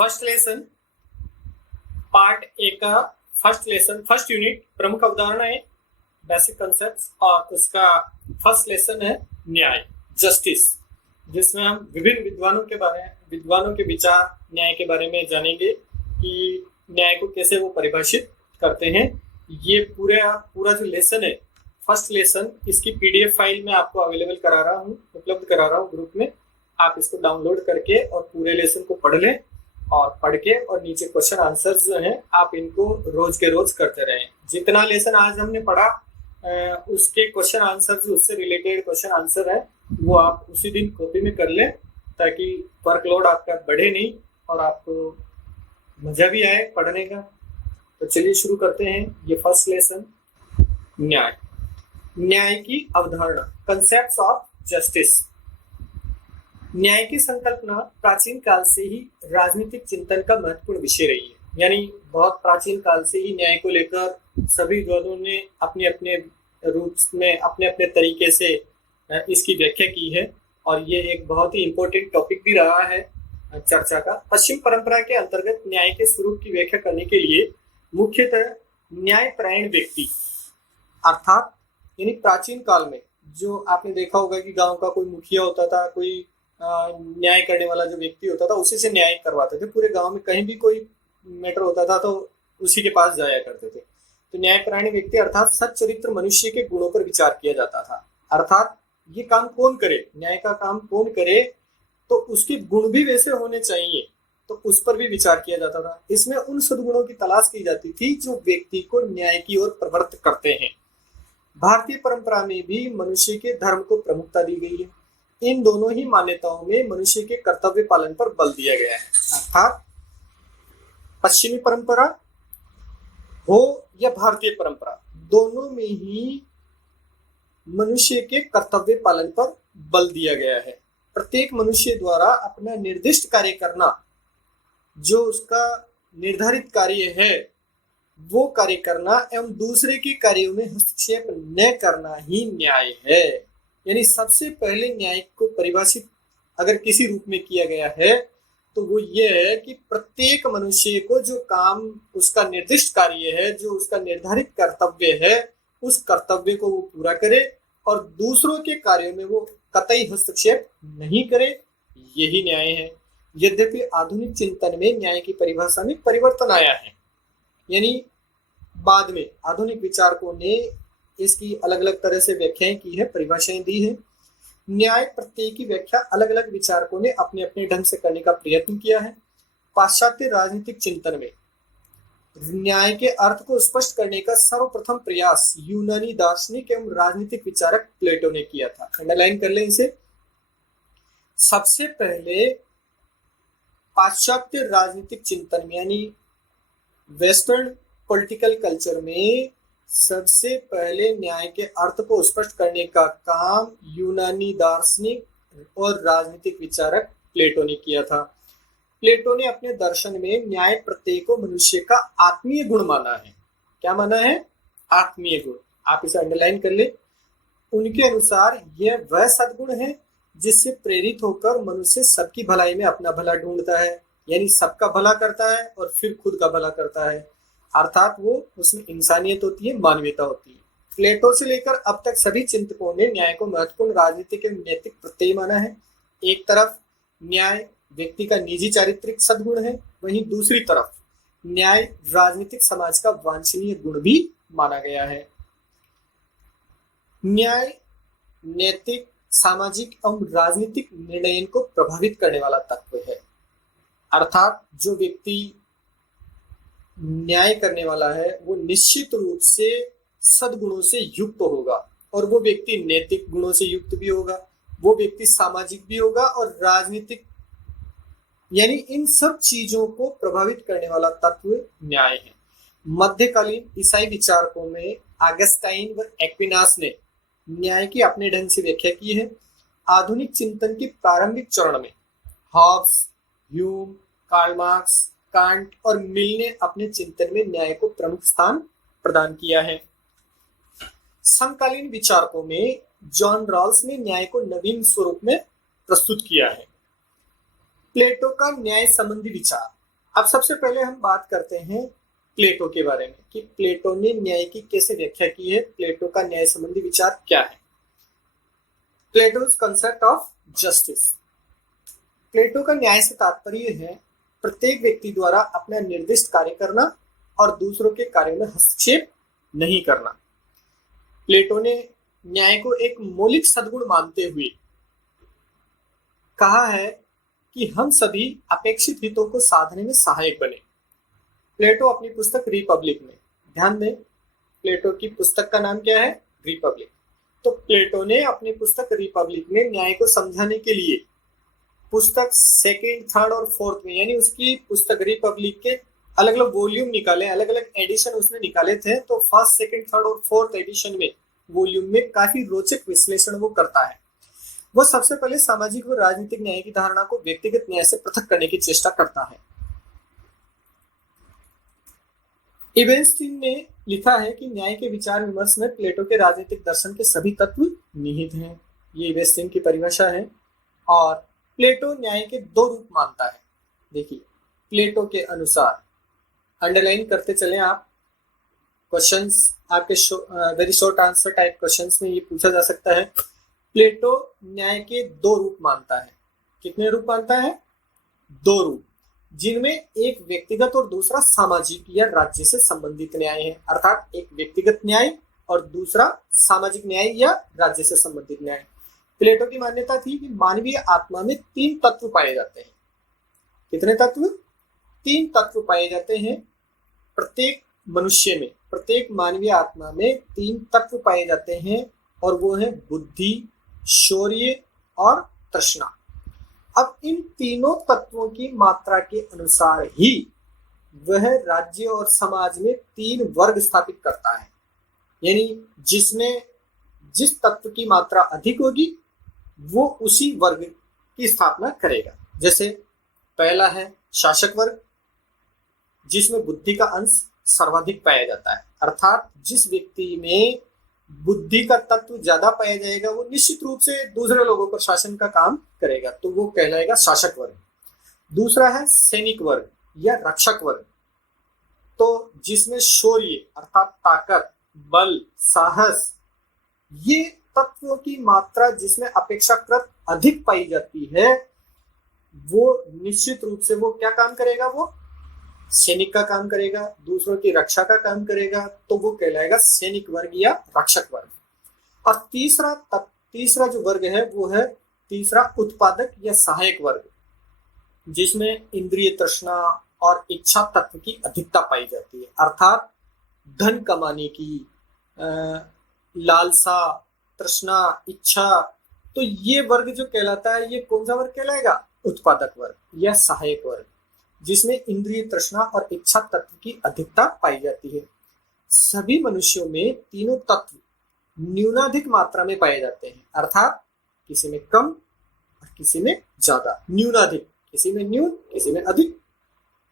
First lesson part A का first lesson first unit प्रमुख अवधारणा है बेसिक कंसेप्ट्स और उसका फर्स्ट लेसन है न्याय जस्टिस, जिसमें हम विभिन्न विद्वानों के विचार न्याय के बारे में जानेंगे कि न्याय को कैसे वो परिभाषित करते हैं। ये पूरा जो लेसन है फर्स्ट लेसन, इसकी पीडीएफ फाइल में आपको उपलब्ध करा रहा हूँ ग्रुप में। आप इसको डाउनलोड करके और पूरे लेसन को पढ़ लें और पढ़ के और नीचे क्वेश्चन आंसर्स जो हैं आप इनको रोज के रोज करते रहें। जितना लेसन आज हमने पढ़ा उसके क्वेश्चन आंसर जो उससे रिलेटेड क्वेश्चन आंसर है वो आप उसी दिन कॉपी में कर लें, ताकि वर्कलोड आपका बढ़े नहीं और आपको मजा भी आए पढ़ने का। तो चलिए शुरू करते हैं। ये फर्स्ट लेसन न्याय की अवधारणा, कंसेप्ट्स ऑफ जस्टिस। न्याय की संकल्पना प्राचीन काल से ही राजनीतिक चिंतन का महत्वपूर्ण विषय रही है। यानी बहुत प्राचीन काल से ही न्याय को लेकर सभी विद्वानों ने अपने अपने रूप में अपने अपने तरीके से इसकी व्याख्या की है और ये एक बहुत ही इम्पोर्टेंट टॉपिक भी रहा है चर्चा का। पश्चिम परंपरा के अंतर्गत न्याय के स्वरूप की व्याख्या करने के लिए मुख्यतः न्यायपरायण व्यक्ति अर्थात यानी प्राचीन काल में जो आपने देखा होगा कि गांव का कोई मुखिया होता था, कोई न्याय करने वाला जो व्यक्ति होता था उसी से न्याय करवाते थे। पूरे गांव में कहीं भी कोई मैटर होता था तो उसी के पास जाया करते थे। तो न्यायपरायण व्यक्ति अर्थात सच्चरित्र मनुष्य के गुणों पर विचार किया जाता था। अर्थात ये काम कौन करे, न्याय का काम कौन करे, तो उसके गुण भी वैसे होने चाहिए, तो उस पर भी विचार किया जाता था। इसमें उन सद्गुणों की तलाश की जाती थी जो व्यक्ति को न्याय की ओर प्रवृत्त करते हैं। भारतीय परंपरा में भी मनुष्य के धर्म को प्रमुखता दी गई है। इन दोनों ही मान्यताओं में मनुष्य के कर्तव्य पालन पर बल दिया गया है। अर्थात पश्चिमी परंपरा हो या भारतीय परंपरा, दोनों में ही मनुष्य के कर्तव्य पालन पर बल दिया गया है। प्रत्येक मनुष्य द्वारा अपना निर्दिष्ट कार्य करना, जो उसका निर्धारित कार्य है वो कार्य करना एवं दूसरे के कार्यों में हस्तक्षेप न करना ही न्याय है। यानी सबसे पहले न्याय को परिभाषित अगर किसी रूप में किया गया है तो वो ये है कि प्रत्येक मनुष्य को जो काम उसका निर्दिष्ट कार्य है, जो उसका निर्धारित कर्तव्य है, उस कर्तव्य को वो पूरा करे और दूसरों के कार्यों में वो कतई हस्तक्षेप नहीं करे। यही न्याय है। यद्यपि आधुनिक चिंतन में न्याय की परिभाषा में परिवर्तन आया है, यानी बाद में आधुनिक विचारकों ने इसकी अलग अलग तरह से व्याख्याएं की है, परिभाषाएं दी है। न्याय प्रत्यय की व्याख्या अलग अलग विचारकों ने अपने अपने ढंग से करने का प्रयत्न किया है। पाश्चात्य राजनीतिक चिंतन में न्याय के अर्थ को स्पष्ट करने का सर्वप्रथम प्रयास यूनानी दार्शनिक एवं राजनीतिक विचारक प्लेटो ने किया था। अंडरलाइन कर लें इसे। सबसे पहले पाश्चात्य राजनीतिक चिंतन में यानी वेस्टर्न पॉलिटिकल कल्चर में सबसे पहले न्याय के अर्थ को स्पष्ट करने का काम यूनानी दार्शनिक और राजनीतिक विचारक प्लेटो ने किया था। प्लेटो ने अपने दर्शन में न्याय प्रत्यय को मनुष्य का आत्मीय गुण माना है। क्या माना है? आत्मीय गुण। आप इसे अंडरलाइन कर ले। उनके अनुसार यह वह सद्गुण है जिससे प्रेरित होकर मनुष्य सबकी भलाई में अपना भला ढूंढता है, यानी सबका भला करता है और फिर खुद का भला करता है। अर्थात वो उसमें इंसानियत होती है, मानवीयता होती है। प्लेटो से लेकर अब तक सभी चिंतकों ने न्याय को महत्वपूर्ण राजनीतिक एवं नैतिक प्रत्यय माना है। एक तरफ न्याय व्यक्ति का निजी चारित्रिक सद्गुण है, वहीं दूसरी तरफ न्याय राजनीतिक समाज का वांछनीय गुण भी माना गया है। न्याय नैतिक, सामाजिक एवं राजनीतिक निर्णय को प्रभावित करने वाला तत्व है। अर्थात जो व्यक्ति न्याय करने वाला है वो निश्चित रूप से सद्गुणों से युक्त होगा और वो व्यक्ति नैतिक गुणों से युक्त भी होगा, वो व्यक्ति सामाजिक भी होगा और राजनीतिक, यानी इन सब चीजों को प्रभावित करने वाला तत्व न्याय है। मध्यकालीन ईसाई विचारकों में ऑगस्टाइन व एक्विनास ने न्याय की अपने ढंग से व्याख्या की है। आधुनिक चिंतन के प्रारंभिक चरण में Hobbes, Hume, Karl Marx, Kant और मिल ने अपने चिंतन में न्याय को प्रमुख स्थान प्रदान किया है। समकालीन विचारकों में जॉन रॉल्स ने न्याय को नवीन स्वरूप में प्रस्तुत किया है। प्लेटो का न्याय संबंधी विचार अब सबसे पहले हम बात करते हैं प्लेटो के बारे में कि प्लेटो ने न्याय की कैसे व्याख्या की है, प्लेटो का न्याय संबंधी विचार क्या है। Plato's concept of justice. Plato का न्याय से तात्पर्य है प्रत्येक व्यक्ति द्वारा अपना निर्दिष्ट कार्य करना और दूसरों के कार्यों में हस्तक्षेप नहीं करना। प्लेटो ने न्याय को एक मौलिक सद्गुण मानते हुए कहा है कि हम सभी अपेक्षित हितों को साधने में सहायक बने। प्लेटो अपनी पुस्तक रिपब्लिक में, ध्यान दें प्लेटो की पुस्तक का नाम क्या है, रिपब्लिक। तो प्लेटो ने अपनी पुस्तक रिपब्लिक में न्याय को समझाने के लिए पुस्तक सेकंड, थर्ड और फोर्थ में, यानी उसकी पुस्तक रिपब्लिक के अलग अलग वॉल्यूम निकाले, अलग अलग एडिशन उसने निकाले थे। तो फर्स्ट, सेकंड, थर्ड और फोर्थ एडिशन में, वॉल्यूम में काफी रोचक विश्लेषण वो करता है। वो सबसे पहले सामाजिक व राजनीतिक न्याय की धारणा को व्यक्तिगत न्याय से पृथक करने की चेष्टा करता है। इबेनस्टीन ने लिखा है कि न्याय के विचार विमर्श में प्लेटो के राजनीतिक दर्शन के सभी तत्व निहित हैं। ये इबेनस्टीन की परिभाषा है। और प्लेटो न्याय के दो रूप मानता है। देखिए प्लेटो के अनुसार, अंडरलाइन करते चले आप, क्वेश्चंस आपके very short answer type questions में ये पूछा जा सकता है। प्लेटो न्याय के दो रूप मानता है। कितने रूप मानता है? दो रूप, जिनमें एक व्यक्तिगत और दूसरा सामाजिक या राज्य से संबंधित न्याय है। अर्थात एक व्यक्तिगत न्याय और दूसरा सामाजिक न्याय या राज्य से संबंधित न्याय। प्लेटो की मान्यता थी कि मानवीय आत्मा में तीन तत्व पाए जाते हैं। कितने तत्व? तीन तत्व पाए जाते हैं प्रत्येक मनुष्य में, प्रत्येक मानवीय आत्मा में तीन तत्व पाए जाते हैं, और वो है बुद्धि, शौर्य और तृष्णा। अब इन तीनों तत्वों की मात्रा के अनुसार ही वह राज्य और समाज में तीन वर्ग स्थापित करता है। यानी जिसमें जिस तत्व की मात्रा अधिक होगी वो उसी वर्ग की स्थापना करेगा। जैसे पहला है शासक वर्ग, जिसमें बुद्धि का अंश सर्वाधिक पाया जाता है। अर्थात जिस व्यक्ति में बुद्धि का तत्व ज्यादा पाया जाएगा वो निश्चित रूप से दूसरे लोगों पर शासन का काम करेगा, तो वो कहलाएगा शासक वर्ग। दूसरा है सैनिक वर्ग या रक्षक वर्ग, तो जिसमें शौर्य अर्थात ताकत, बल, साहस, ये तत्वों की मात्रा जिसमें अपेक्षाकृत अधिक पाई जाती है, वो निश्चित रूप से वो क्या काम करेगा, वो सैनिक का काम करेगा, दूसरों की रक्षा का काम करेगा, तो वो कहलाएगा सैनिक वर्ग या रक्षक वर्ग। और तीसरा जो वर्ग है वो है तीसरा उत्पादक या सहायक वर्ग, जिसमें इंद्रिय तृष्णा और इच्छा तत्व की अधिकता पाई जाती है। अर्थात धन कमाने की लालसा, तृष्णा, इच्छा, तो ये वर्ग जो कहलाता है, ये कौन सा वर्ग कहलाएगा? उत्पादक वर्ग या सहायक वर्ग, जिसमें इंद्रिय तृष्णा और इच्छा तत्व की अधिकता पाई जाती है। सभी मनुष्यों में तीनों तत्व न्यूनाधिक मात्रा में पाए जाते हैं। अर्थात किसी में कम और किसी में ज्यादा, न्यूनाधिक, किसी में न्यून, किसी में अधिक।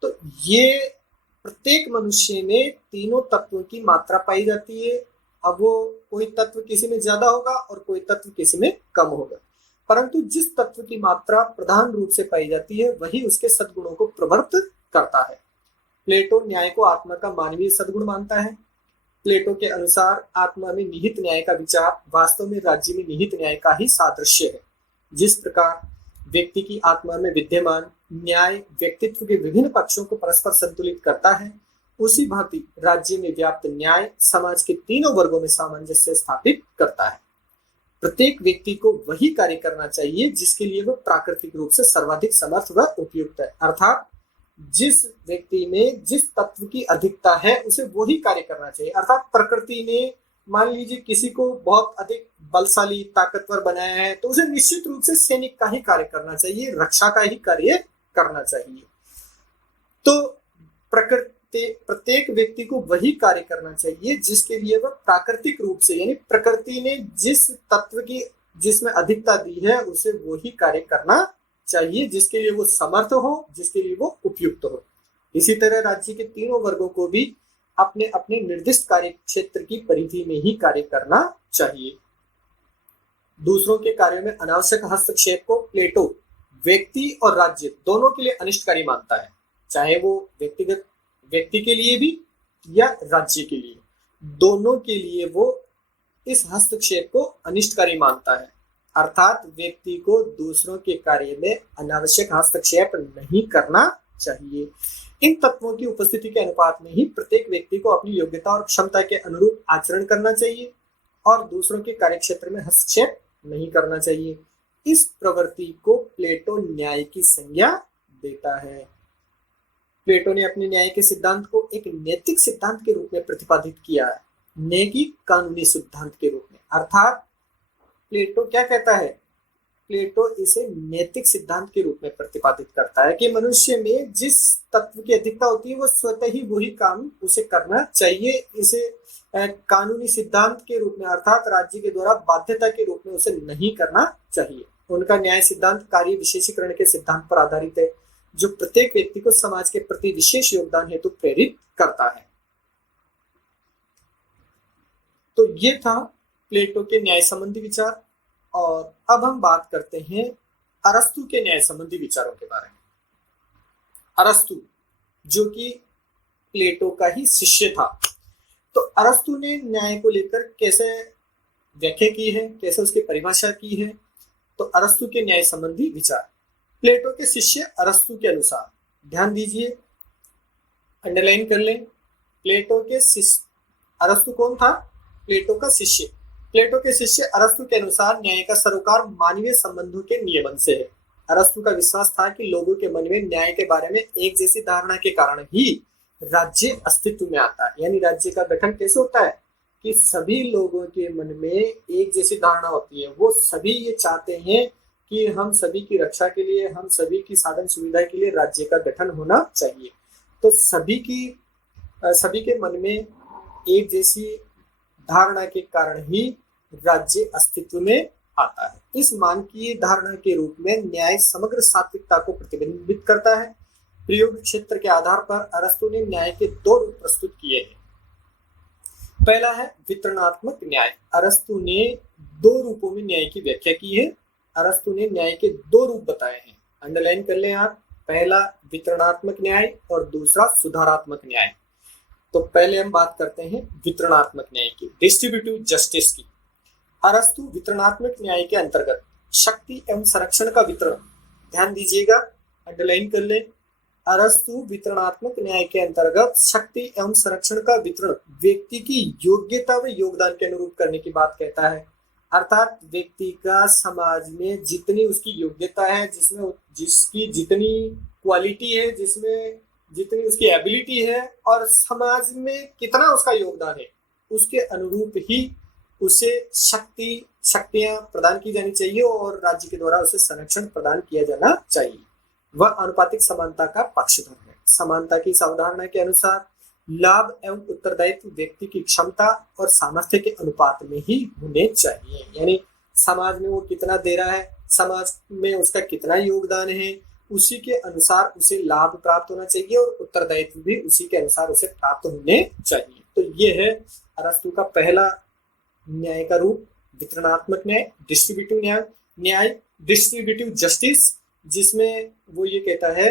तो ये प्रत्येक मनुष्य में तीनों तत्वों की मात्रा पाई जाती है। अब वो कोई तत्व किसी में ज्यादा होगा और कोई तत्व किसी में कम होगा, परंतु जिस तत्व की मात्रा प्रधान रूप से पाई जाती है वही उसके सद्गुणों को प्रवृत्त करता है। प्लेटो न्याय को आत्मा का मानवीय सद्गुण मानता है। प्लेटो के अनुसार आत्मा में निहित न्याय का विचार वास्तव में राज्य में निहित न्याय का ही सादृश्य है। जिस प्रकार व्यक्ति की आत्मा में विद्यमान न्याय व्यक्तित्व के विभिन्न पक्षों को परस्पर संतुलित करता है, उसी भांति राज्य में व्याप्त न्याय समाज के तीनों वर्गों में सामंजस्य स्थापित करता है। प्रत्येक व्यक्ति को वही कार्य करना चाहिए जिसके लिए वह प्राकृतिक रूप से सर्वाधिक समर्थ व उपयुक्त है। अर्थात जिस व्यक्ति में जिस तत्व की अधिकता है उसे वही कार्य करना चाहिए। अर्थात प्रकृति ने मान लीजिए किसी को बहुत अधिक बलशाली, ताकतवर बनाया है, तो उसे निश्चित रूप से सैनिक का ही कार्य करना चाहिए, रक्षा का ही कार्य करना चाहिए। तो प्रत्येक व्यक्ति को वही कार्य करना चाहिए जिसके लिए वह प्राकृतिक रूप से, यानी प्रकृति ने जिस तत्व की जिसमें अधिकता दी है उसे वही कार्य करना चाहिए जिसके लिए वो समर्थ हो, जिसके लिए वो उपयुक्त हो। इसी तरह राज्य के तीनों वर्गों को भी अपने अपने निर्दिष्ट कार्य क्षेत्र की परिधि में ही कार्य करना चाहिए। दूसरों के कार्यों में अनावश्यक हस्तक्षेप को प्लेटो व्यक्ति और राज्य दोनों के लिए अनिष्टकारी मानता है। चाहे वो व्यक्तिगत व्यक्ति के लिए भी या राज्य के लिए, दोनों के लिए वो इस हस्तक्षेप को अनिष्टकारी मानता है। अर्थात व्यक्ति को दूसरों के कार्य में अनावश्यक हस्तक्षेप नहीं करना चाहिए। इन तत्वों की उपस्थिति के अनुपात में ही प्रत्येक व्यक्ति को अपनी योग्यता और क्षमता के अनुरूप आचरण करना चाहिए और दूसरों के कार्यक्षेत्र में हस्तक्षेप नहीं करना चाहिए। इस प्रवृत्ति को प्लेटो न्याय की संज्ञा देता है। प्लेटो ने अपने न्याय के सिद्धांत को एक नैतिक सिद्धांत के रूप में प्रतिपादित किया है, न कि कानूनी सिद्धांत के रूप में। अर्थात प्लेटो क्या कहता है? प्लेटो इसे नैतिक सिद्धांत के रूप में प्रतिपादित करता है कि मनुष्य में जिस तत्व की अधिकता होती है वो स्वतः ही वही काम उसे करना चाहिए। इसे कानूनी सिद्धांत के रूप में अर्थात राज्य के द्वारा बाध्यता के रूप में उसे नहीं करना चाहिए। उनका न्याय सिद्धांत कार्य विशेषीकरण के सिद्धांत पर आधारित है, जो प्रत्येक व्यक्ति को समाज के प्रति विशेष योगदान हेतु प्रेरित करता है। तो ये था प्लेटो के न्याय संबंधी विचार। और अब हम बात करते हैं अरस्तु के न्याय संबंधी विचारों के बारे में। अरस्तु जो कि प्लेटो का ही शिष्य था, तो अरस्तु ने न्याय को लेकर कैसे व्याख्या की है, कैसे उसकी परिभाषा की है। तो अरस्तु के न्याय संबंधी विचार प्लेटो के शिष्य अरस्तु के अनुसार, ध्यान दीजिए, अंडरलाइन कर लें, प्लेटो के शिष्य। अरस्तु कौन था? प्लेटो का शिष्य। प्लेटो के शिष्य अरस्तु के अनुसार न्याय का सरोकार मानवीय संबंधों के नियमन से है। अरस्तु का विश्वास था कि लोगों के मन में न्याय के बारे में एक जैसी धारणा के कारण ही राज्य अस्तित्व में आता है। यानी राज्य का गठन कैसे होता है कि सभी लोगों के मन में एक जैसी धारणा होती है, वो सभी ये चाहते हैं कि हम सभी की रक्षा के लिए, हम सभी की साधन सुविधा के लिए राज्य का गठन होना चाहिए। तो सभी के मन में एक जैसी धारणा के कारण ही राज्य अस्तित्व में आता है। इस मानकीय धारणा के रूप में न्याय समग्र सात्विकता को प्रतिबिंबित करता है। प्रयोग क्षेत्र के आधार पर अरस्तु ने न्याय के दो रूप प्रस्तुत किए हैं। पहला है वितरणात्मक न्याय। अरस्तु ने दो रूपों में न्याय की व्याख्या की है। अरस्तु ने न्याय के दो रूप बताए हैं, अंडरलाइन कर लें आप। पहला वितरणात्मक न्याय और दूसरा सुधारात्मक न्याय। तो पहले हम बात करते हैं वितरणात्मक न्याय की, डिस्ट्रीब्यूटिव जस्टिस की। अरस्तु वितरणात्मक न्याय के अंतर्गत शक्ति एवं संरक्षण का वितरण, ध्यान दीजिएगा, अंडरलाइन कर लें। अरस्तु वितरणात्मक न्याय के अंतर्गत शक्ति एवं संरक्षण का वितरण व्यक्ति की योग्यता व योगदान के अनुरूप करने की बात कहता है। अर्थात व्यक्ति का समाज में जितनी उसकी योग्यता है, जिसकी जितनी क्वालिटी है, जिसमें जितनी उसकी एबिलिटी है और समाज में कितना उसका योगदान है, उसके अनुरूप ही उसे शक्तियां प्रदान की जानी चाहिए और राज्य के द्वारा उसे संरक्षण प्रदान किया जाना चाहिए। वह अनुपातिक समानता का पक्षधर है। समानता की अवधारणा के अनुसार लाभ एवं उत्तरदायित्व व्यक्ति की क्षमता और सामर्थ्य के अनुपात में ही होने चाहिए। यानी समाज में वो कितना दे रहा है, समाज में उसका कितना योगदान है, उसी के अनुसार उसे लाभ प्राप्त होना चाहिए और उत्तरदायित्व भी उसी के अनुसार उसे प्राप्त होने चाहिए। तो ये है अरस्तु का पहला न्याय का रूप, वितरणात्मक न्याय, डिस्ट्रीब्यूटिव न्याय, डिस्ट्रीब्यूटिव जस्टिस, जिसमें वो ये कहता है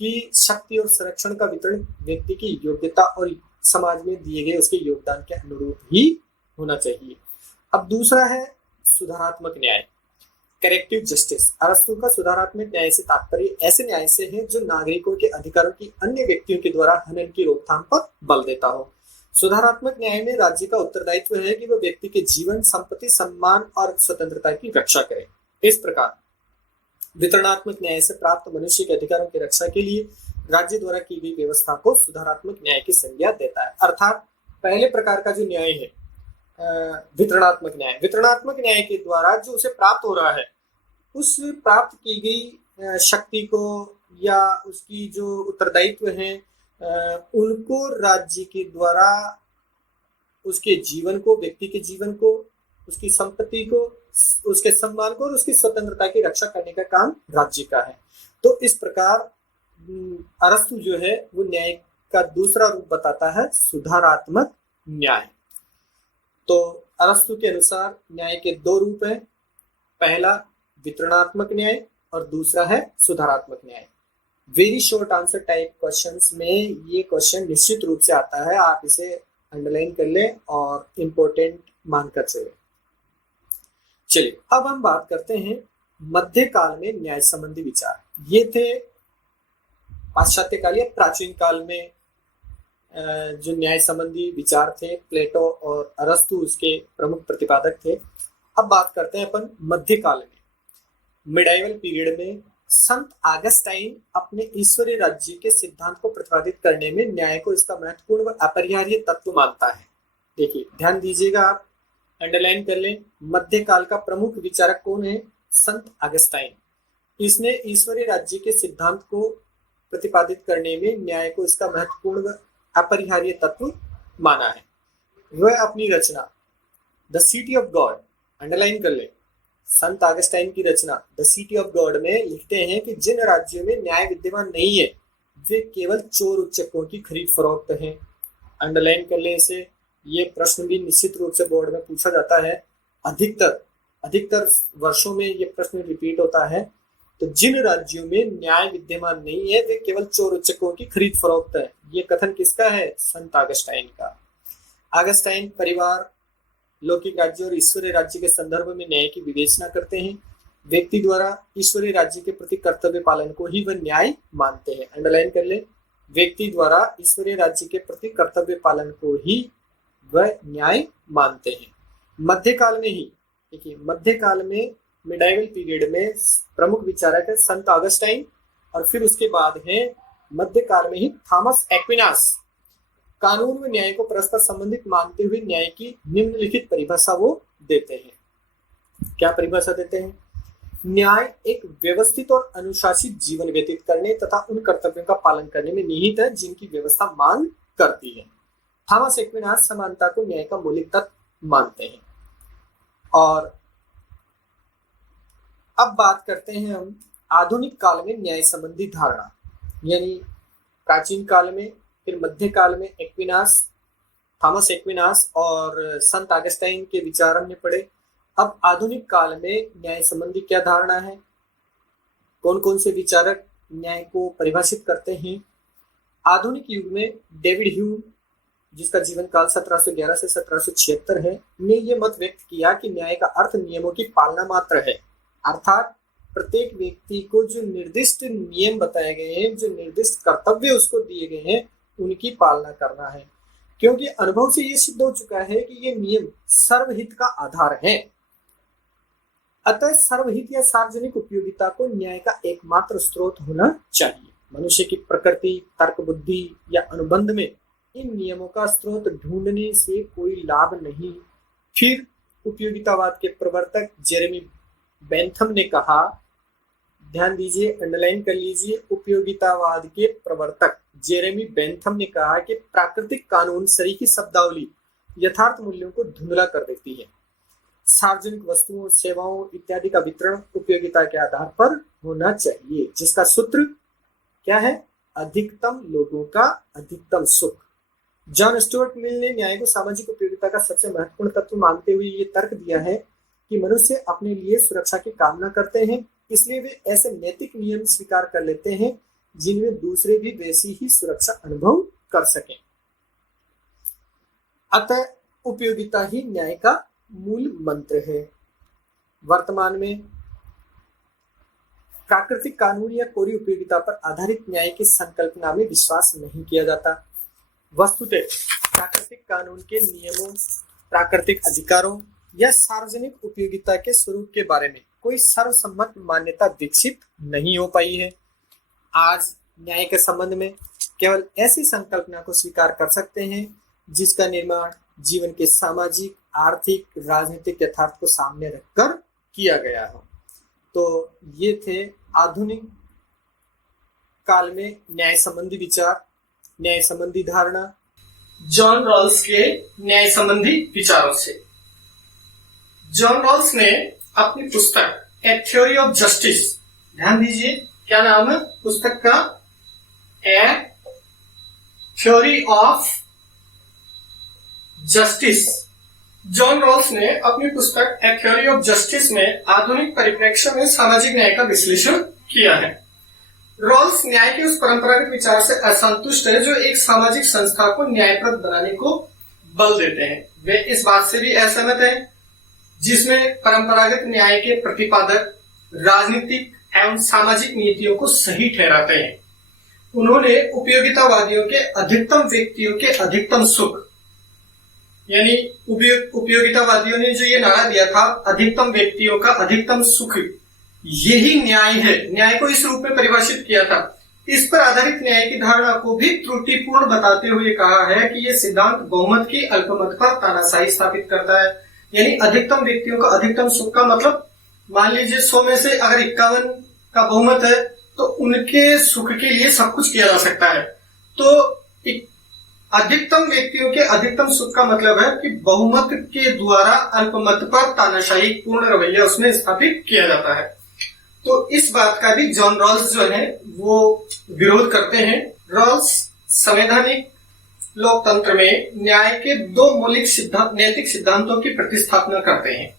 कि शक्ति और संरक्षण का वितरण व्यक्ति की योग्यता और समाज में दिए गए उसके योगदान के अनुरूप ही होना चाहिए। अब दूसरा है सुधारात्मक न्याय, करेक्टिव जस्टिस। अरस्तु का सुधारात्मक न्याय से तात्पर्य ऐसे न्याय से है जो नागरिकों के अधिकारों की अन्य व्यक्तियों के द्वारा हनन की रोकथाम पर बल देता हो। सुधारात्मक न्याय में राज्य का उत्तरदायित्व है कि वह व्यक्ति के जीवन, संपत्ति, सम्मान और स्वतंत्रता की रक्षा करे। इस प्रकार वितरणात्मक न्याय से प्राप्त मनुष्य के अधिकारों की रक्षा के लिए राज्य द्वारा की गई व्यवस्था को सुधारात्मक न्याय की संज्ञा देता है। अर्थात पहले प्रकार का जो न्याय है वितरणात्मक न्याय के द्वारा जो उसे प्राप्त हो रहा है, उस प्राप्त की गई शक्ति को या उसकी जो उत्तरदायित्व है उनको राज्य के द्वारा उसके जीवन को, व्यक्ति के जीवन को, उसकी संपत्ति को, उसके सम्मान को और उसकी स्वतंत्रता की रक्षा करने का काम राज्य का है। तो इस प्रकार अरस्तु जो है वो न्याय का दूसरा रूप बताता है, सुधारात्मक न्याय। तो अरस्तु के अनुसार न्याय के दो रूप हैं, पहला वितरणात्मक न्याय और दूसरा है सुधारात्मक न्याय। Very short answer type questions में ये क्वेश्चन निश्चित रूप से आता है, आप इसे अंडरलाइन कर लें और इम्पोर्टेंट मानकर चले। चलिए अब हम बात करते हैं मध्यकाल में न्याय संबंधी विचार। ये थे पाश्चात्य काल या प्राचीन काल में जो न्याय संबंधी विचार थे, प्लेटो और अरस्तु उसके प्रमुख प्रतिपादक थे। अब बात करते हैं अपन मध्यकाल में, मिडाइवल पीरियड में संत ऑगस्टाइन अपने ईश्वरीय राज्य के सिद्धांत को प्रतिपादित करने में न्याय को इसका महत्वपूर्ण व अपरिहार्य तत्व मानता है। देखिए ध्यान दीजिएगा, आप अंडरलाइन कर लें, मध्यकाल का प्रमुख विचारक कौन है? संत ऑगस्टाइन। इसने ईश्वरीय राज्य के सिद्धांत को प्रतिपादित करने में न्याय को इसका महत्वपूर्ण व अपरिहार्य तत्व माना है। वह अपनी रचना the city of God, underline कर ले, संत ऑगस्टाइन की रचना द सिटी ऑफ गॉड में लिखते हैं कि जिन राज्यों में न्याय विद्यमान नहीं है वे केवल चोर उच्चकों की खरीद फरोख्त है। अंडरलाइन कर ले इसे। ये प्रश्न भी निश्चित रूप से बोर्ड में पूछा जाता है, अधिकतर वर्षों में ये प्रश्न रिपीट होता है। तो जिन राज्यों में न्याय विद्यमान नहीं है वे केवल चोर उच्चकों की खरीद फरोख्त है। ये कथन किसका है? संत ऑगस्टाइन का। ऑगस्टाइन परिवार, लौकिक राज्य और ईश्वरीय राज्य के संदर्भ में न्याय की विवेचना करते हैं। व्यक्ति द्वारा ईश्वरीय राज्य के प्रति कर्तव्य पालन को ही वह न्याय मानते हैं। अंडरलाइन कर ले, व्यक्ति द्वारा ईश्वरीय राज्य के प्रति कर्तव्य पालन को ही वह न्याय मानते हैं। मध्यकाल में ही, देखिए मध्यकाल में मिडाइवल पीरियड में प्रमुख विचारक है संत ऑगस्टाइन, और फिर उसके बाद है मध्यकाल में ही थॉमस एक्विनास। कानून व न्याय को परस्पर संबंधित मानते हुए न्याय की निम्नलिखित परिभाषा वो देते हैं। क्या परिभाषा देते हैं? न्याय एक व्यवस्थित और अनुशासित जीवन व्यतीत करने तथा उन कर्तव्यों का पालन करने में निहित है जिनकी व्यवस्था मांग करती है। थॉमस एक्विनास समानता को न्याय का मौलिक तत्व मानते हैं। और अब बात करते हैं हम आधुनिक काल में न्याय संबंधी धारणा, यानी प्राचीन काल में, फिर मध्यकाल में एक्विनास, थॉमस एक्विनास और संत ऑगस्टाइन के विचार हमने पढ़े। अब आधुनिक काल में न्याय संबंधी क्या धारणा है, कौन कौन से विचारक न्याय को परिभाषित करते हैं? आधुनिक युग में डेविड ह्यूम, जिसका जीवन काल 1711 से 1776 है, ने यह मत व्यक्त किया कि न्याय का अर्थ नियमों की पालना मात्र है। अर्थात प्रत्येक व्यक्ति को जो निर्दिष्ट नियम बताए गए हैं, जो निर्दिष्ट कर्तव्य उसको दिए गए हैं, उनकी पालना करना है। क्योंकि अनुभव से यह सिद्ध हो चुका है कि ये नियम सर्वहित का आधार है। अतः सर्वहित या सार्वजनिक उपयोगिता को न्याय का एकमात्र स्रोत होना चाहिए। मनुष्य की प्रकृति, तर्क बुद्धि या अनुबंध में इन नियमों का स्रोत ढूंढने से कोई लाभ नहीं। फिर उपयोगितावाद के प्रवर्तक जेरेमी बेंथम ने कहा, ध्यान दीजिए, अंडरलाइन कर लीजिए, उपयोगितावाद के प्रवर्तक जेरेमी बेंथम ने कहा कि प्राकृतिक कानून सरीखी शब्दावली यथार्थ मूल्यों को धुंधला कर देती है। सार्वजनिक वस्तुओं, सेवाओं इत्यादि का वितरण उपयोगिता के आधार पर होना चाहिए, जिसका सूत्र क्या है? अधिकतम लोगों का अधिकतम सुख। जॉन स्टुअर्ट मिल ने न्याय को सामाजिक उपयोगिता का सबसे महत्वपूर्ण तत्व मानते हुए ये तर्क दिया है कि मनुष्य अपने लिए सुरक्षा की कामना करते हैं, इसलिए वे ऐसे नैतिक नियम स्वीकार कर लेते हैं जिनमें दूसरे भी वैसी ही सुरक्षा अनुभव कर सकें। अतः उपयोगिता ही न्याय का मूल मंत्र है। वर्तमान में प्राकृतिक कानून या कोरी उपयोगिता पर आधारित न्याय की संकल्पना में विश्वास नहीं किया जाता। वस्तुतः प्राकृतिक कानून के नियमों, प्राकृतिक अधिकारों या सार्वजनिक उपयोगिता के स्वरूप के बारे में कोई सर्वसम्मत मान्यता विकसित नहीं हो पाई है। आज न्याय के संबंध में केवल ऐसी संकल्पना को स्वीकार कर सकते हैं जिसका निर्माण जीवन के सामाजिक, आर्थिक, राजनीतिक यथार्थ को सामने रखकर किया गया हो। तो ये थे आधुनिक काल में न्याय संबंधी विचार, न्याय संबंधी धारणा, जॉन रॉल्स के न्याय संबंधी विचारों से। जॉन रॉल्स ने अपनी पुस्तक ए थ्योरी ऑफ जस्टिस, ध्यान दीजिए क्या नाम है पुस्तक का? A theory of justice. John Rawls ने अपनी पुस्तक ए थ्योरी ऑफ जस्टिस में आधुनिक परिप्रेक्ष्य में सामाजिक न्याय का विश्लेषण किया है। रॉल्स न्याय के उस परंपरागत विचार से असंतुष्ट है जो एक सामाजिक संस्था को न्यायप्रद बनाने को बल देते हैं। वे इस बात से भी असहमत हैं जिसमें परंपरागत न्याय के प्रतिपादक राजनीतिक एवं सामाजिक नीतियों को सही ठहराते हैं। उन्होंने उपयोगितावादियों के अधिकतम व्यक्तियों के अधिकतम सुख, यानी उपयोगितावादियों ने जो ये नारा दिया था, अधिकतम व्यक्तियों का अधिकतम सुख, यही न्याय है, न्याय को इस रूप में परिभाषित किया था। इस पर आधारित न्याय की धारणा को भी त्रुटिपूर्ण बताते हुए कहा है कि यह सिद्धांत बहुमत की अल्पमत पर तानाशाही स्थापित करता है। यानी अधिकतम व्यक्तियों का अधिकतम सुख का मतलब, मान लीजिए 100 में से अगर 51 का बहुमत है तो उनके सुख के लिए सब कुछ किया जा सकता है। तो अधिकतम व्यक्तियों के अधिकतम सुख का मतलब है कि बहुमत के द्वारा अल्पमत पर तानाशाही पूर्ण रवैया उसमें स्थापित किया जाता है। तो इस बात का भी जॉन रॉल्स जो है वो विरोध करते हैं। रॉल्स संवैधानिक लोकतंत्र में न्याय के दो मौलिक नैतिक सिद्धांतों की प्रतिस्थापना करते हैं।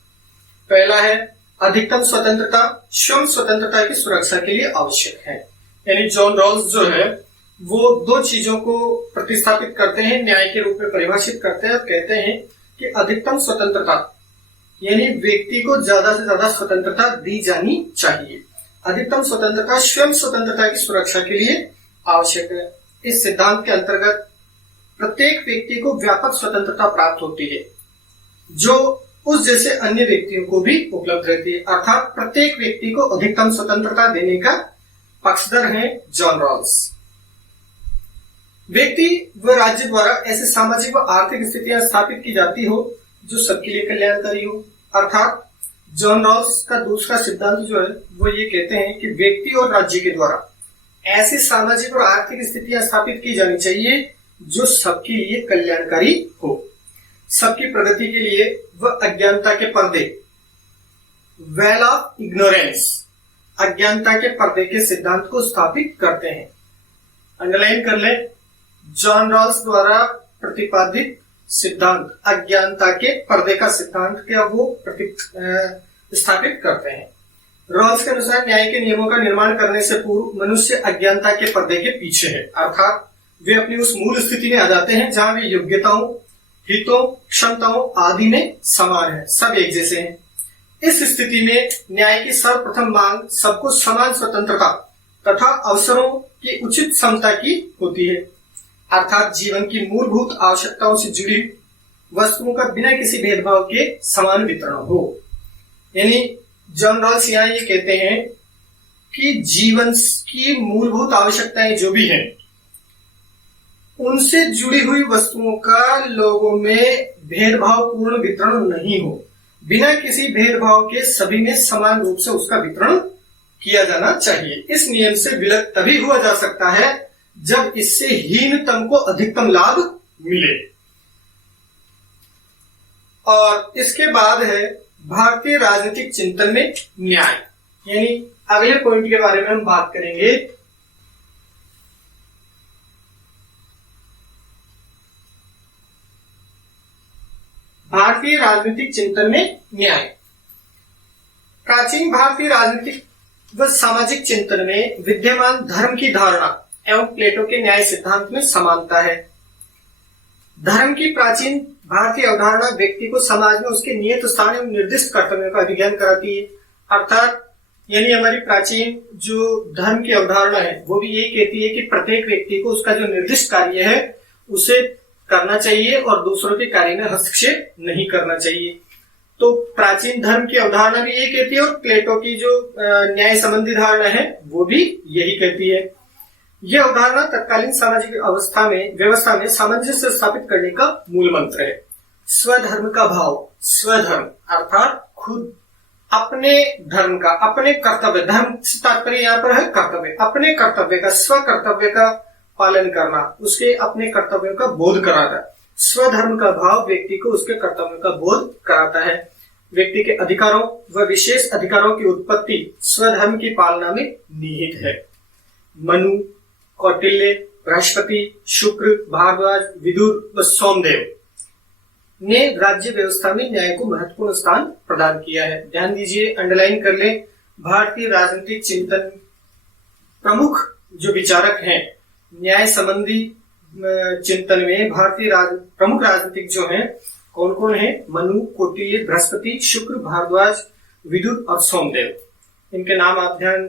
पहला है अधिकतम स्वतंत्रता स्वयं स्वतंत्रता की सुरक्षा के लिए आवश्यक है। यानी जॉन रॉल्स जो है वो दो चीजों को प्रतिस्थापित करते हैं, न्याय के रूप में परिभाषित करते हैं और कहते हैं कि अधिकतम स्वतंत्रता यानी व्यक्ति को ज्यादा से ज्यादा स्वतंत्रता दी जानी चाहिए। अधिकतम स्वतंत्रता स्वयं स्वतंत्रता की सुरक्षा के लिए आवश्यक है। इस सिद्धांत के अंतर्गत प्रत्येक व्यक्ति को व्यापक स्वतंत्रता प्राप्त होती है जो उस जैसे अन्य व्यक्तियों को भी उपलब्ध रहती है। अर्थात प्रत्येक व्यक्ति को अधिकतम स्वतंत्रता देने का पक्षधर है जॉन रॉल्स। व्यक्ति व राज्य द्वारा ऐसे सामाजिक व आर्थिक स्थितियां स्थापित की जाती हो जो सबके लिए कल्याणकारी हो। अर्थात जॉन रॉल्स का दूसरा सिद्धांत जो है वो ये कहते हैं कि व्यक्ति और राज्य के द्वारा ऐसी सामाजिक और आर्थिक स्थितियां स्थापित की जानी चाहिए जो सबके लिए कल्याणकारी हो। सबकी प्रगति के लिए वह अज्ञानता के पर्दे, वेल ऑफ इग्नोरेंस, अज्ञानता के पर्दे के सिद्धांत को स्थापित करते हैं। अंडरलाइन कर ले, जॉन रॉल्स द्वारा प्रतिपादित सिद्धांत अज्ञानता के पर्दे का सिद्धांत क्या वो स्थापित करते हैं। रॉल्स के अनुसार न्याय के नियमों का निर्माण करने से पूर्व मनुष्य अज्ञानता के पर्दे के पीछे है। अर्थात वे अपनी उस मूल स्थिति में आ जाते हैं जहां वे योग्यताओं, हितों, क्षमताओं आदि में समान है, सब एक जैसे हैं। इस स्थिति में न्याय की सर्वप्रथम मांग सबको समान स्वतंत्रता तथा अवसरों की उचित समता की होती है। अर्थात जीवन की मूलभूत आवश्यकताओं से जुड़ी वस्तुओं का बिना किसी भेदभाव के समान वितरण हो। यानी जॉन रॉल्स यहाँ ये कहते हैं कि जीवन की मूलभूत आवश्यकताएं जो भी हैं उनसे जुड़ी हुई वस्तुओं का लोगों में भेदभावपूर्ण वितरण नहीं हो। बिना किसी भेदभाव के सभी में समान रूप से उसका वितरण किया जाना चाहिए। इस नियम से विलक तभी हुआ जा सकता है जब इससे हीनतम को अधिकतम लाभ मिले। और इसके बाद है भारतीय राजनीतिक चिंतन में न्याय, यानी अगले पॉइंट के बारे में हम बात करेंगे। भारतीय राजनीतिक चिंतन में न्याय। प्राचीन भारतीय राजनीतिक व सामाजिक चिंतन में विद्यमान धर्म की धारणा एवं प्लेटो के न्याय सिद्धांत में समानता है। धर्म की प्राचीन भारतीय अवधारणा व्यक्ति को समाज में उसके नियत स्थान एवं निर्दिष्ट कर्तव्यों का अधिज्ञान कराती है। अर्थात यानी हमारी प्राचीन जो धर्म की अवधारणा है वो भी यही कहती है कि प्रत्येक व्यक्ति को उसका जो निर्दिष्ट कार्य है उसे करना चाहिए और दूसरों के कार्य में हस्तक्षेप नहीं करना चाहिए। तो प्राचीन धर्म की अवधारणा भी यही कहती है और प्लेटो की जो न्याय संबंधी धारणा है वो भी यही कहती है। यह अवधारणा तत्कालीन सामाजिक व्यवस्था में सामंजस्य स्थापित करने का मूल मंत्र है। स्वधर्म का भाव, स्वधर्म अर्थात खुद अपने धर्म का, अपने कर्तव्य, धर्म से तात्पर्य यहाँ पर है कर्तव्य, अपने कर्तव्य का, स्व कर्तव्य का पालन करना, उसके अपने कर्तव्यों का बोध कराता है। स्वधर्म का भाव व्यक्ति को उसके कर्तव्यों का बोध कराता है। व्यक्ति के अधिकारों व विशेष अधिकारों की उत्पत्ति स्वधर्म की पालना में निहित है। मनु, कौटिल्य, बृहस्पति, शुक्र, भारद्वाज, विदुर व सोमदेव ने राज्य व्यवस्था में न्याय को महत्वपूर्ण स्थान प्रदान किया है। ध्यान दीजिए, अंडरलाइन कर ले, भारतीय राजनीतिक चिंतन प्रमुख जो विचारक हैं न्याय संबंधी चिंतन में भारतीय प्रमुख राजनीतिक जो हैं कौन कौन है? मनु, कौटिल्य, बृहस्पति, शुक्र, भारद्वाज, विदुर और सोमदेव। इनके नाम आप ध्यान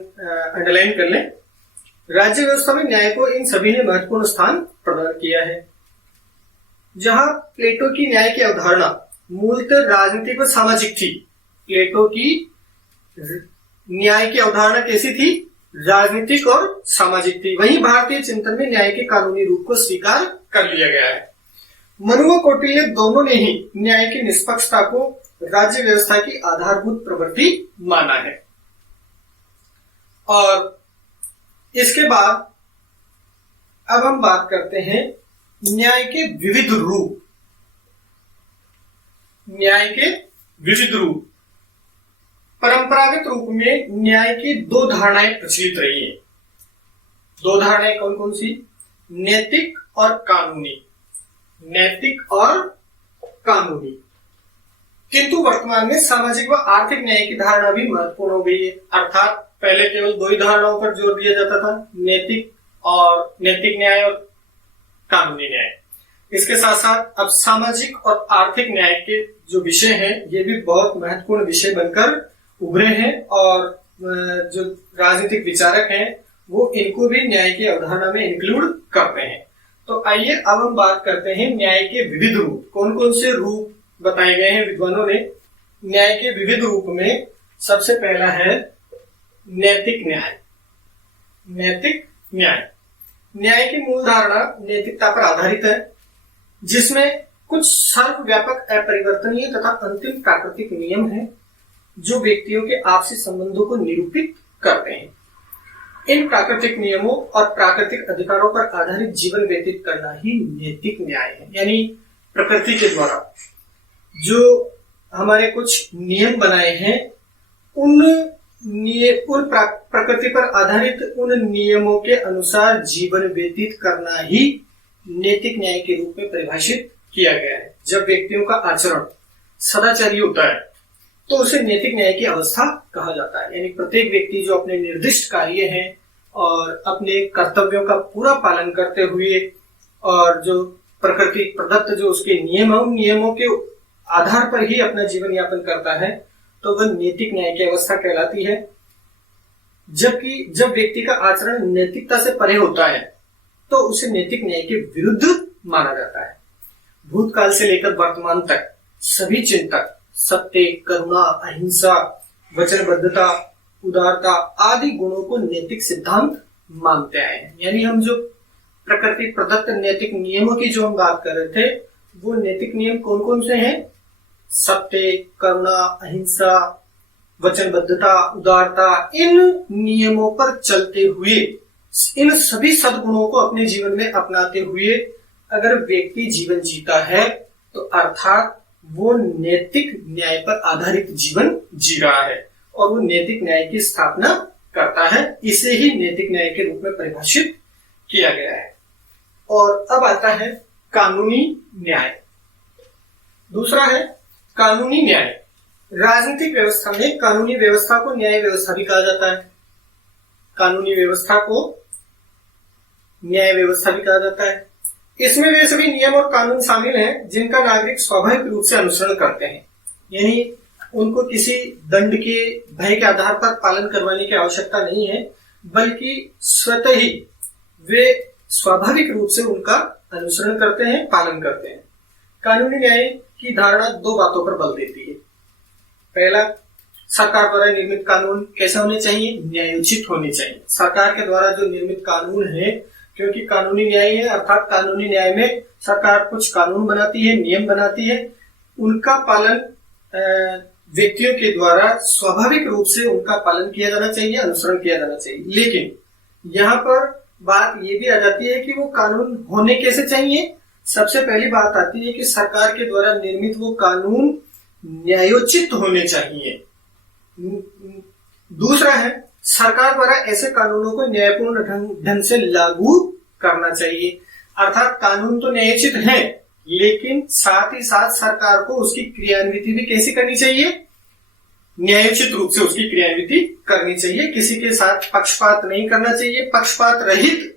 अंडरलाइन कर लें। राज्य व्यवस्था में न्याय को इन सभी ने महत्वपूर्ण स्थान प्रदान किया है। जहां प्लेटो की न्याय की अवधारणा मूलतः राजनीतिक व सामाजिक थी, प्लेटो की न्याय की अवधारणा कैसी थी? राजनीतिक और सामाजिक थी। वहीं भारतीय चिंतन में न्याय के कानूनी रूप को स्वीकार कर लिया गया है। मनु व कौटिल्य दोनों ने ही न्याय की निष्पक्षता को राज्य व्यवस्था की आधारभूत प्रवृत्ति माना है। और इसके बाद अब हम बात करते हैं न्याय के विविध रूप। न्याय के विविध रूप। परंपरागत रूप में न्याय की दो धारणाएं प्रचलित रही हैं। दो धारणाएं कौन कौन सी? नैतिक और कानूनी। नैतिक और कानूनी। किंतु वर्तमान में सामाजिक व आर्थिक न्याय की धारणा भी महत्वपूर्ण हो गई है। अर्थात पहले केवल दो ही धारणाओं पर जोर दिया जाता था, नैतिक न्याय और कानूनी न्याय। इसके साथ साथ अब सामाजिक और आर्थिक न्याय के जो विषय हैं ये भी बहुत महत्वपूर्ण विषय बनकर उभरे हैं और जो राजनीतिक विचारक हैं वो इनको भी न्याय की अवधारणा में इंक्लूड करते हैं। तो आइए अब हम बात करते हैं न्याय के विविध रूप। कौन कौन से रूप बताए गए हैं विद्वानों ने? न्याय के विविध रूप में सबसे पहला है नैतिक न्याय। नैतिक न्याय। न्याय की मूल धारणा नैतिकता पर आधारित है, जिसमें कुछ सर्वव्यापक, अपरिवर्तनीय तथा अंतिम प्राकृतिक नियम हैं जो व्यक्तियों के आपसी संबंधों को निरूपित करते हैं। इन प्राकृतिक नियमों और प्राकृतिक अधिकारों पर आधारित जीवन व्यतीत करना ही नैतिक न्याय है। यानी प्रकृति के द्वारा जो हमारे कुछ नियम बनाए हैं उन प्रकृति पर आधारित उन नियमों के अनुसार जीवन व्यतीत करना ही नैतिक न्याय के रूप में परिभाषित किया गया है। जब व्यक्तियों का आचरण सदाचारी होता है तो उसे नैतिक न्याय की अवस्था कहा जाता है। यानी प्रत्येक व्यक्ति जो अपने निर्दिष्ट कार्य हैं और अपने कर्तव्यों का पूरा पालन करते हुए और जो प्रकृति प्रदत्त जो उसके नियम है उन नियमों के आधार पर ही अपना जीवन यापन करता है तो वह नैतिक न्याय की अवस्था कहलाती है। जबकि जब व्यक्ति का आचरण नैतिकता से परे होता है तो उसे नैतिक न्याय के विरुद्ध माना जाता है। भूतकाल से लेकर वर्तमान तक सभी चिंतक सत्य, करुणा, अहिंसा, वचनबद्धता, उदारता आदि गुणों को नैतिक सिद्धांत मानते आए हैं। यानी हम जो प्रकृति प्रदत्त नैतिक नियमों की जो हम बात कर रहे थे वो नैतिक नियम कौन कौन से हैं? सत्य, करुणा, अहिंसा, वचनबद्धता, उदारता। इन नियमों पर चलते हुए इन सभी सद्गुणों को अपने जीवन में अपनाते हुए अगर व्यक्ति जीवन जीता है तो अर्थात वो नैतिक न्याय पर आधारित जीवन जी रहा है और वो नैतिक न्याय की स्थापना करता है। इसे ही नैतिक न्याय के रूप में परिभाषित किया गया है। और अब आता है कानूनी न्याय। दूसरा है कानूनी न्याय। राजनीतिक व्यवस्था में कानूनी व्यवस्था को न्याय व्यवस्था भी कहा जाता है। कानूनी व्यवस्था को न्याय व्यवस्था भी कहा जाता है। इसमें वे सभी नियम और कानून शामिल हैं जिनका नागरिक स्वाभाविक रूप से अनुसरण करते हैं। यानी उनको किसी दंड के भय के आधार पर पालन करवाने की आवश्यकता नहीं है, बल्कि स्वतः ही वे स्वाभाविक रूप से उनका अनुसरण करते हैं, पालन करते हैं। कानूनी न्याय की धारणा दो बातों पर बल देती है। पहला, सरकार द्वारा निर्मित कानून कैसे होने चाहिए? न्यायोचित होने चाहिए। सरकार के द्वारा जो निर्मित कानून है, क्योंकि कानूनी न्याय है अर्थात कानूनी न्याय में सरकार कुछ कानून बनाती है, नियम बनाती है, उनका पालन व्यक्तियों के द्वारा स्वाभाविक रूप से उनका पालन किया जाना चाहिए, अनुसरण किया जाना चाहिए। लेकिन यहाँ पर बात ये भी आ जाती है कि वो कानून होने कैसे चाहिए। सबसे पहली बात आती है कि सरकार के द्वारा निर्मित वो कानून न्यायोचित होने चाहिए। दूसरा है सरकार द्वारा ऐसे कानूनों को न्यायपूर्ण ढंग से लागू करना चाहिए। अर्थात कानून तो न्यायोचित है लेकिन साथ ही साथ सरकार को उसकी क्रियान्विति भी कैसी करनी चाहिए? न्यायोचित रूप से उसकी क्रियान्विति करनी चाहिए। किसी के साथ पक्षपात नहीं करना चाहिए, पक्षपात रहित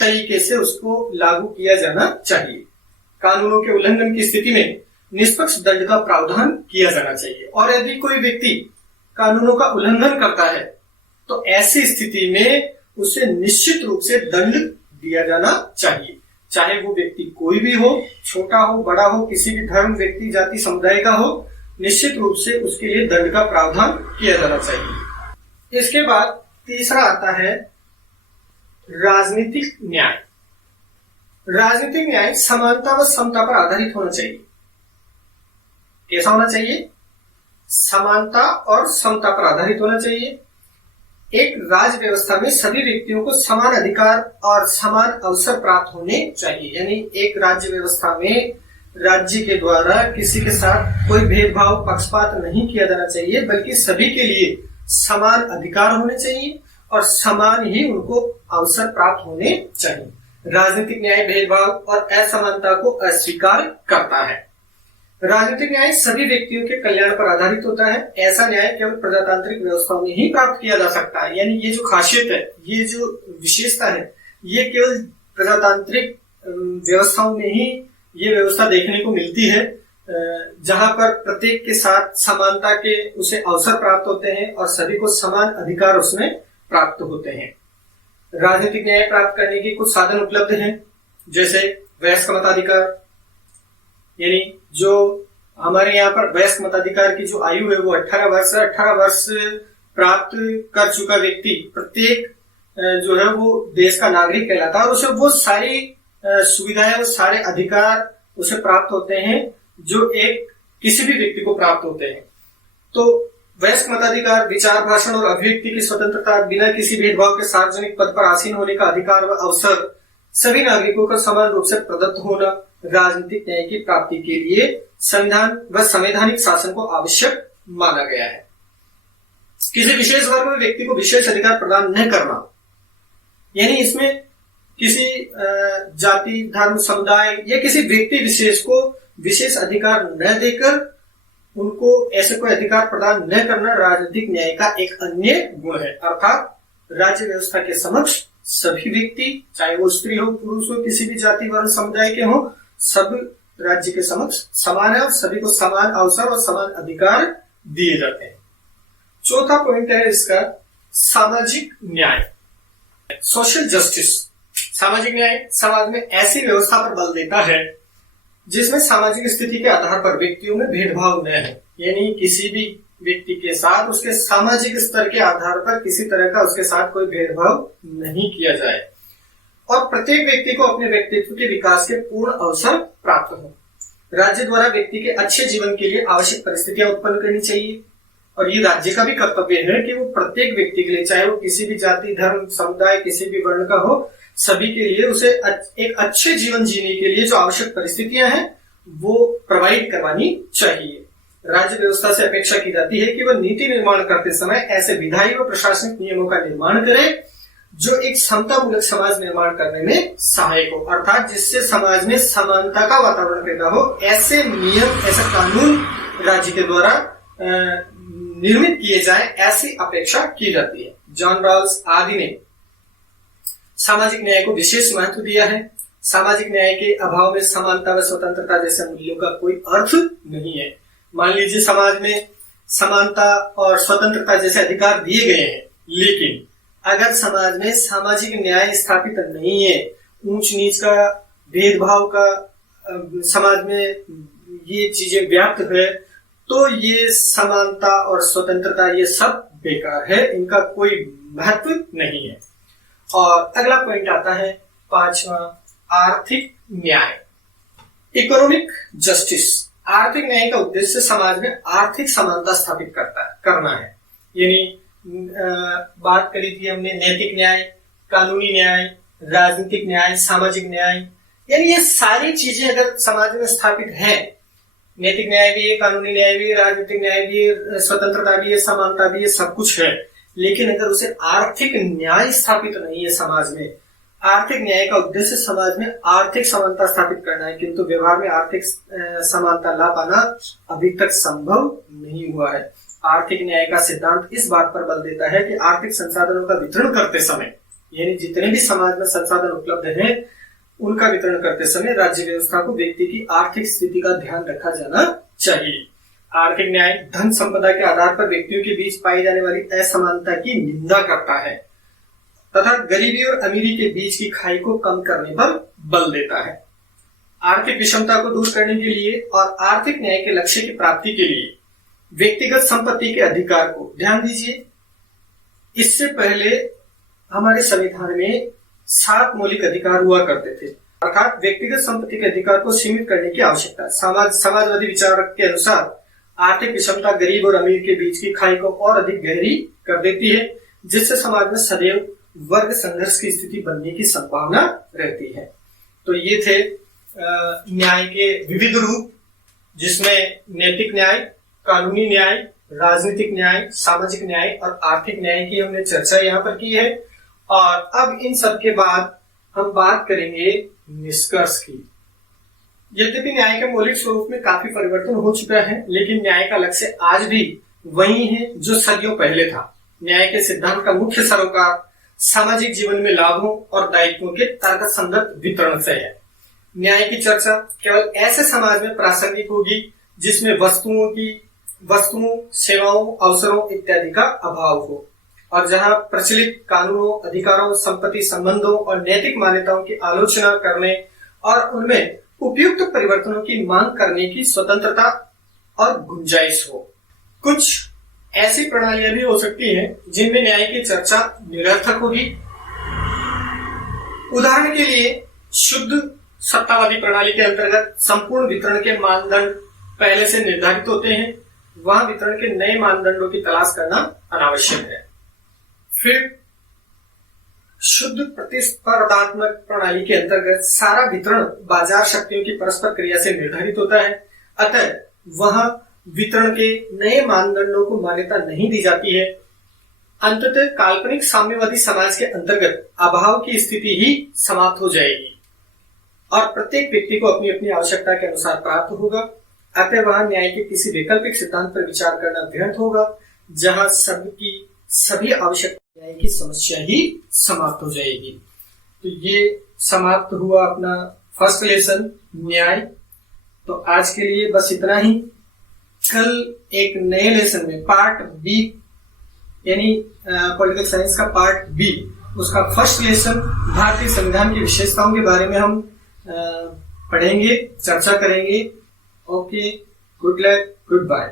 तरीके से उसको लागू किया जाना चाहिए। कानूनों के उल्लंघन की स्थिति में निष्पक्ष दंड का प्रावधान किया जाना चाहिए, और यदि कोई व्यक्ति कानूनों का उल्लंघन करता है तो ऐसी स्थिति में उसे निश्चित रूप से दंड दिया जाना चाहिए, चाहे वो व्यक्ति कोई भी हो, छोटा हो, बड़ा हो, किसी भी धर्म, व्यक्ति, जाति, समुदाय का हो, निश्चित रूप से उसके लिए दंड का प्रावधान किया जाना चाहिए। इसके बाद तीसरा आता है राजनीतिक न्याय। राजनीतिक न्याय समानता व समता पर आधारित होना चाहिए। कैसा होना चाहिए? समानता और समता पर आधारित होना चाहिए। एक राज्य व्यवस्था में सभी व्यक्तियों को समान अधिकार और समान अवसर प्राप्त होने चाहिए। यानी एक राज्य व्यवस्था में राज्य के द्वारा किसी के साथ कोई भेदभाव, पक्षपात नहीं किया जाना चाहिए, बल्कि सभी के लिए समान अधिकार होने चाहिए और समान ही उनको अवसर प्राप्त होने चाहिए। राजनीतिक न्याय भेदभाव और असमानता को अस्वीकार करता है। राजनीतिक न्याय सभी व्यक्तियों के कल्याण पर आधारित होता है। ऐसा न्याय केवल प्रजातांत्रिक व्यवस्थाओं में ही प्राप्त किया जा सकता है। यानी ये जो खासियत है, ये जो विशेषता है, ये केवल प्रजातांत्रिक व्यवस्थाओं में ही ये व्यवस्था देखने को मिलती है, जहां पर प्रत्येक के साथ समानता के उसे अवसर प्राप्त होते हैं और सभी को समान अधिकार उसमें प्राप्त होते हैं। राजनीतिक न्याय प्राप्त करने के कुछ साधन उपलब्ध हैं, जैसे वयस्क मताधिकार। यानी जो हमारे यहाँ पर वयस्क मताधिकार की जो आयु है वो 18 वर्ष है। 18 वर्ष प्राप्त कर चुका व्यक्ति प्रत्येक जो है वो देश का नागरिक कहलाता है और उसे वो सारी सुविधाएं, वो सारे अधिकार उसे प्राप्त होते हैं जो एक किसी भी व्यक्ति को प्राप्त होते हैं। तो वयस्क मताधिकार, विचार, भाषण और अभिव्यक्ति की स्वतंत्रता, बिना किसी भेदभाव के सार्वजनिक पद पर आसीन होने का अधिकार व अवसर, सभी नागरिकों का समान रूप से प्रदत्त होना, राजनीतिक न्याय की प्राप्ति के लिए संविधान व संवैधानिक शासन को आवश्यक माना गया है। किसी विशेष वर्ग में व्यक्ति को विशेष अधिकार प्रदान न करना, यानी इसमें किसी जाति, धर्म, समुदाय या किसी व्यक्ति विशेष को विशेष अधिकार न देकर उनको ऐसे कोई अधिकार प्रदान न करना राजनीतिक न्याय का एक अन्य गुण है। अर्थात राज्य व्यवस्था के समक्ष सभी व्यक्ति, चाहे वो स्त्री हो, पुरुष हो, किसी भी जाति, वर्ण, समुदाय के हो, सब राज्य के समक्ष समान है और सभी को समान अवसर और समान अधिकार दिए जाते हैं। चौथा पॉइंट है इसका सामाजिक न्याय, सोशल जस्टिस। सामाजिक न्याय समाज में ऐसी व्यवस्था पर बल देता है जिसमें सामाजिक स्थिति के आधार पर व्यक्तियों में भेदभाव न है। यानी किसी भी व्यक्ति के साथ उसके सामाजिक स्तर के आधार पर किसी तरह का उसके साथ कोई भेदभाव नहीं किया जाए और प्रत्येक व्यक्ति को अपने व्यक्तित्व के विकास के पूर्ण अवसर प्राप्त हो। राज्य द्वारा व्यक्ति के अच्छे जीवन के लिए आवश्यक परिस्थितियां उत्पन्न करनी चाहिए और ये राज्य का भी कर्तव्य है कि वो प्रत्येक व्यक्ति के लिए, चाहे वो किसी भी जाति, धर्म, समुदाय, किसी भी वर्ण का हो, सभी के लिए उसे एक अच्छे जीवन जीने के लिए जो आवश्यक परिस्थितियां हैं वो प्रोवाइड करवानी चाहिए। राज्य व्यवस्था से अपेक्षा की जाती है कि वह नीति निर्माण करते समय ऐसे विधायी व प्रशासनिक नियमों का निर्माण करे जो एक समतामूलक समाज निर्माण करने में सहायक हो, अर्थात जिससे समाज में समानता का वातावरण पैदा हो। ऐसे नियम, ऐसा कानून राज्य के द्वारा निर्मित किए जाए, ऐसी अपेक्षा की जाती है। जॉन रॉल्स आदि ने सामाजिक न्याय को विशेष महत्व दिया है। सामाजिक न्याय के अभाव में समानता व स्वतंत्रता जैसे मूल्यों का कोई अर्थ नहीं है। मान लीजिए समाज में समानता और स्वतंत्रता जैसे अधिकार दिए गए हैं, लेकिन अगर समाज में सामाजिक न्याय स्थापित नहीं है, ऊंच नीच का, भेदभाव का समाज में ये चीजें व्याप्त है, तो ये समानता और स्वतंत्रता ये सब बेकार है, इनका कोई महत्व नहीं है। और अगला पॉइंट आता है पांचवा, आर्थिक न्याय, इकोनॉमिक जस्टिस। आर्थिक न्याय का उद्देश्य समाज में आर्थिक समानता स्थापित करना है। यानी बात करी थी हमने नैतिक न्याय, कानूनी न्याय, राजनीतिक न्याय, सामाजिक न्याय, यानी ये सारी चीजें अगर समाज में स्थापित है, नैतिक न्याय भी है, कानूनी न्याय भी है, राजनीतिक न्याय भी है, स्वतंत्रता भी है, समानता भी है, सब कुछ है, लेकिन अगर उसे आर्थिक न्याय स्थापित नहीं है समाज में, आर्थिक न्याय का उद्देश्य समाज में आर्थिक समानता स्थापित करना है, किंतु व्यवहार में आर्थिक समानता ला पाना अभी तक संभव नहीं हुआ है। आर्थिक न्याय का सिद्धांत इस बात पर बल देता है कि आर्थिक संसाधनों का वितरण करते समय, यानी जितने भी समाज में संसाधन उपलब्ध हैं उनका वितरण करते समय राज्य व्यवस्था को व्यक्ति की आर्थिक स्थिति का ध्यान रखा जाना चाहिए। आर्थिक न्याय धन संपदा के आधार पर व्यक्तियों के बीच पाई जाने वाली असमानता की निंदा करता है तथा गरीबी और अमीरी के बीच की खाई को कम करने पर बल देता है। आर्थिक विषमता को दूर करने के लिए और आर्थिक न्याय के लक्ष्य की प्राप्ति के लिए व्यक्तिगत संपत्ति के अधिकार को, ध्यान दीजिए, इससे पहले हमारे संविधान में 7 मौलिक अधिकार हुआ करते थे, अर्थात व्यक्तिगत संपत्ति के अधिकार को सीमित करने की आवश्यकता। समाजवादी विचारक के अनुसार आर्थिक विषमता गरीब और अमीर के बीच की खाई को और अधिक गहरी कर देती है, जिससे समाज में सदैव वर्ग संघर्ष की स्थिति बनने की संभावना रहती है। तो ये थे न्याय के विविध रूप, जिसमें नैतिक न्याय, कानूनी न्याय, राजनीतिक न्याय, सामाजिक न्याय और आर्थिक न्याय की हमने चर्चा यहाँ पर की है। और अब इन सब के बाद हम बात करेंगे निष्कर्ष की। यद्यपि न्याय के मौलिक स्वरूप में काफी परिवर्तन हो चुका है, लेकिन न्याय का लक्ष्य आज भी वही है जो सदियों पहले था। न्याय के सिद्धांत का मुख्य सरोकार सामाजिक जीवन में लाभों और दायित्वों के तर्कसंगत वितरण से है। न्याय की चर्चा केवल ऐसे समाज में प्रासंगिक होगी जिसमें वस्तुओं, सेवाओं, अवसरों इत्यादि का अभाव हो और जहां प्रचलित कानूनों, अधिकारों, संपत्ति संबंधों और नैतिक मान्यताओं की आलोचना करने और उनमें उपयुक्त परिवर्तनों की मांग करने की स्वतंत्रता और गुंजाइश हो। कुछ ऐसी प्रणालियां भी हो सकती हैं जिनमें न्याय की चर्चा निरर्थक होगी। उदाहरण के लिए शुद्ध सत्तावादी प्रणाली के अंतर्गत संपूर्ण वितरण के मानदंड पहले से निर्धारित होते हैं, वहां वितरण के नए मानदंडों की तलाश करना अनावश्यक है। फिर शुद्ध प्रतिस्पर्धात्मक प्रणाली के अंतर्गत सारा वितरण बाजार शक्तियों की परस्पर क्रिया से निर्धारित होता है, अतः वहां वितरण के नए मानदंडों को मान्यता नहीं दी जाती है। अंततः काल्पनिक साम्यवादी समाज के अंतर्गत अभाव की स्थिति ही समाप्त हो जाएगी और प्रत्येक व्यक्ति को अपनी अपनी आवश्यकता के अनुसार प्राप्त होगा। अतः वहां न्याय के किसी वैकल्पिक सिद्धांत पर विचार करना व्यर्थ होगा, जहां सबकी सभी आवश्यकता न्याय की समस्या ही समाप्त हो जाएगी। तो ये समाप्त हुआ अपना फर्स्ट लेसन न्याय। तो आज के लिए बस इतना ही। कल एक नए लेसन में पार्ट बी, यानी पॉलिटिकल साइंस का पार्ट बी, उसका फर्स्ट लेसन भारतीय संविधान की विशेषताओं के बारे में हम पढ़ेंगे, चर्चा करेंगे। Okay, good luck, good bye.